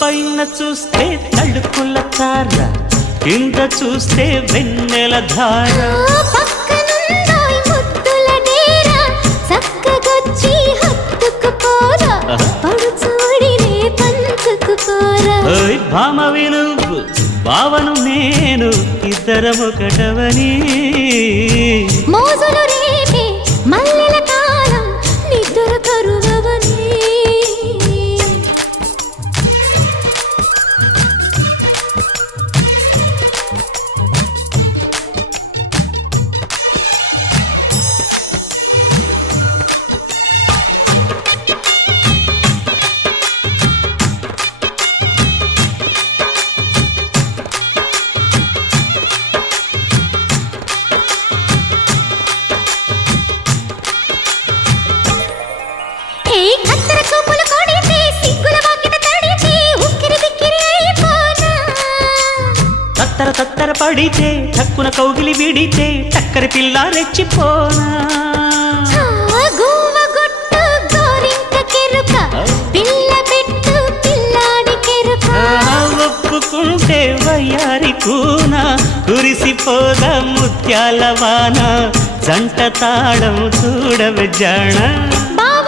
పైన చూస్తే తడుకుల తార, కింద చూస్తే వెన్నెల ధార. పక్కనుందోయ్ ముద్దుల డేరా, చక్కగొచ్చి హత్తుకుపోరా, పడుచూడినే పంచుకుపోరా. ఓయ్ భామ వినువ్వు, భావను నేను, ఇద్దరమొకటవని. మోజులు రేపే మల్లెల కాలం, నిద్ర కరువవని. తత్తర తత్తర పడితే టక్కున కౌగిలి విడితే టక్కరి పిల్ల రెచ్చిపోనా. ఒప్పుకుంటే వయ్యారి కూన, కురిసిపోదా ముత్యాల వాన, జంట తాళం చూడవే జాణ.